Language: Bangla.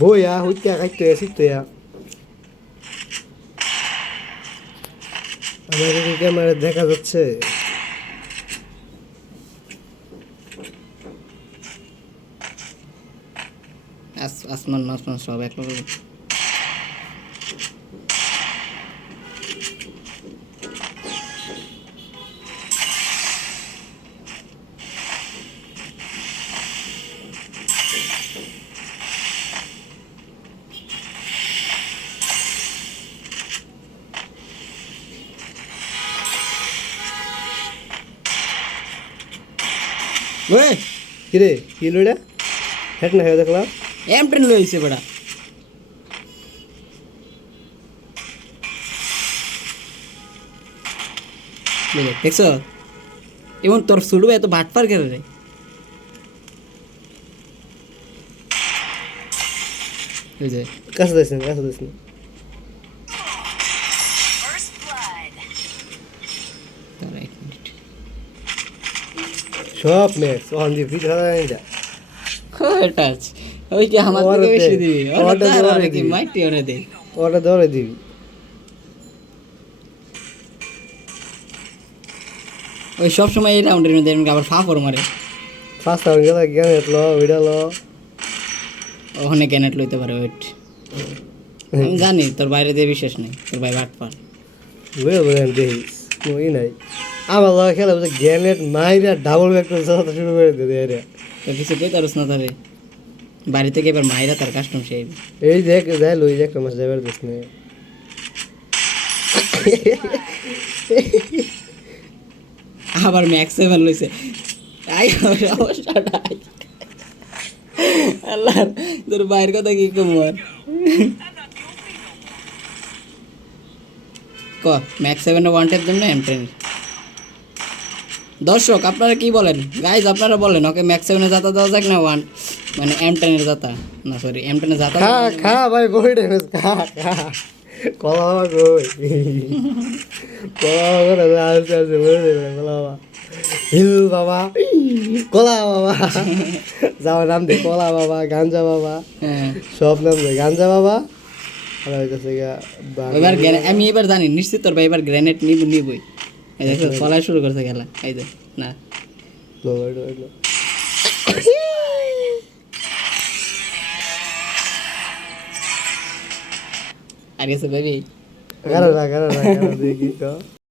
বইয়া হুইত্যা খাইতে আসিতে আমাকে কি ক্যামেরা দেখা যাচ্ছে? আসমান আসমান সব এক লগে ওই কিরে কি লইডা হেট না হয়ে দেখলাম এম ট্রেন লইছে বেটা বুঝলে দেখছো এমন তোর শুরু এত ভাটপার কেন রে বুঝলে কাছে যাইস না কাছে যাইস না তারা এক মিনিট সব ম্যাচ অন দি ফিট হয় না এটা আছে ওই কি আমার থেকে বেশি দিবি ওটা ওটা ধরে কি দিবি। মাইটি ওরে দে ওটা ধরে দিবি ওই সব সময় এই রাউন্ডের মধ্যে এমনি আবার ফাফর মারে ফার্স্ট রাউন্ড গেল জ্ঞান হেতলো ওইটা লো ওখানে গ্যানেট লইতে পারে ওয়েট আমি জানি তোর বাইরে দিয়ে বিশ্বাস নেই তোর ভাই ভাটপার বুঝে বুঝেন দেখিস মই নাই আমার লগে খেলা বুঝে গ্যানেট মাইরা ডাবল ব্যাক করে চালাতে শুরু করে দিতে এরে তো কিছু কই তারস না তারে বাড়ি থেকে এবার মাইরা তার কাস্টম সেই এই দেখ যাই লই দেখ মাস যাবার দিস না আবার ম্যাক্স 7 লইছে আই সমস্যাটা আল্লাহ তোর বাইরের কথা কি কম আর ক ম্যাক্স 7 এর ওয়ান ট্যাপ দেন না M10 দর্শক আপনারা কি বলেন গাইজ আপনারা বলেন ওকে ম্যাক্স 7 এর জাতা দেওয়া যাক না ওয়ান মানে M10 এর জাতা না সরি M10 এর জাতা খা খা ভাই বই ড্যামেজ খা খা কলা বাবা কই কলা বাবা করে আসতে আসতে বলে দেবে কলা বাবা হিল বাবা কলা বাবা যাও নাম দে কলা বাবা গাঞ্জা বাবা হ্যাঁ সব নাম দে গাঞ্জা বাবা আর হইতেছে এবার আমি এবার জানি নিশ্চিত তোর ভাই এবার গ্রেনেড নিবই এই দেখো চলাই শুরু করছে খেলা এই যে না আর গেছে বেবি কারো না দেখি তো